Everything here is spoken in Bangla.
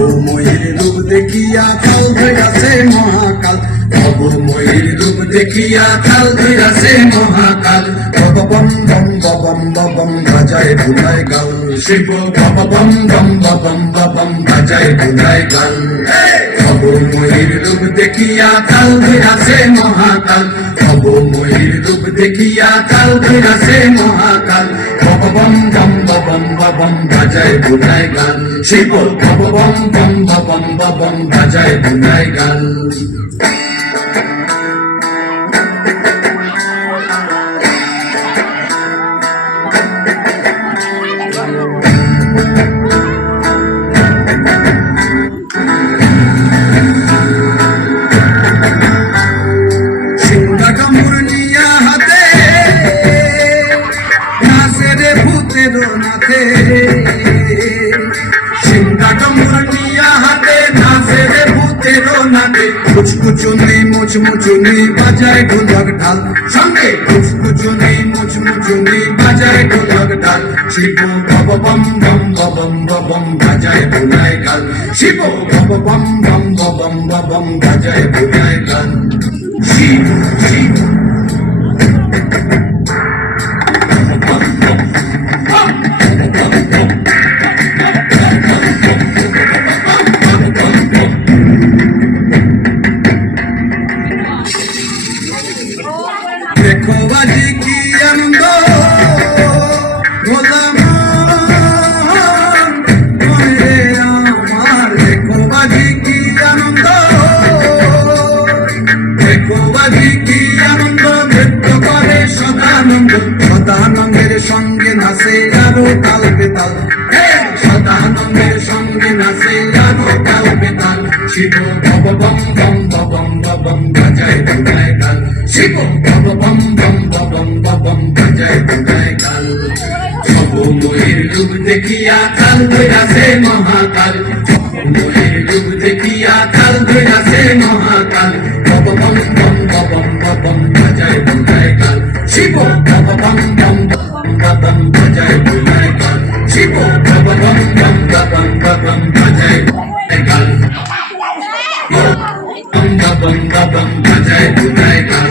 ভবময়ীর রূপ দেখিয়া কাল ধইরাছে মহাকাল, ভবময়ীর রূপ দেখিয়া কাল ধইরাছে মহাকাল। বম বম বম বম বাজায় বুলায় গাল, শিব বম বম বম বম বাজায় বুলায় গাল। ভবময়ীর রূপ দেখিয়া কাল ধইরাছে মহাকাল, ভবময়ীর রূপ দেখিয়া কাল ধইরাছে মহাকাল। বম বম বম বাজায় বুলায় গাল, শিব বম বম বম বাজায় বুলায় গাল। কুচকুচুনি মুচমুচুনি বাজায় ঢোলক ঢাল, সঙ্গে কুচকুচুনি মুচমুচুনি বাজায় ঢোলক ঢাল। শিব বম বম বম বাজায় বুলায় গাল, শিব বম বম বাজায় বুলায় গাল। শিব শিব দেখো বাজি কি আনন্দ গোলাম মনে আমার, দেখো বাজি কি আনন্দ, দেখো বাজি কি আনন্দ, নৃত্য করে সদানন্দ, সদানন্দের সঙ্গে নাচে আরো তাল বেতাল, সদানন্দের সঙ্গে নাচে আরো তাল বেতাল। শিব বম বম বাজায় বুলায় গাল, শিব বম বম বাজায় বুলায় গাল। ভবময়ীর রূপ দেখিয়া কাল ধইরাছে মহাকাল, ভবময়ীর রূপ দেখিয়া কাল ধইরাছে মহাকাল। বম বম বাজায় বুলায় গাল, শিব বম বম বাজায় বুলায় গাল, শিব বম বম বাজায় বুলায় গাল। বম বম বাজায় বুলায় গাল।